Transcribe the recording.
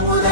Vamos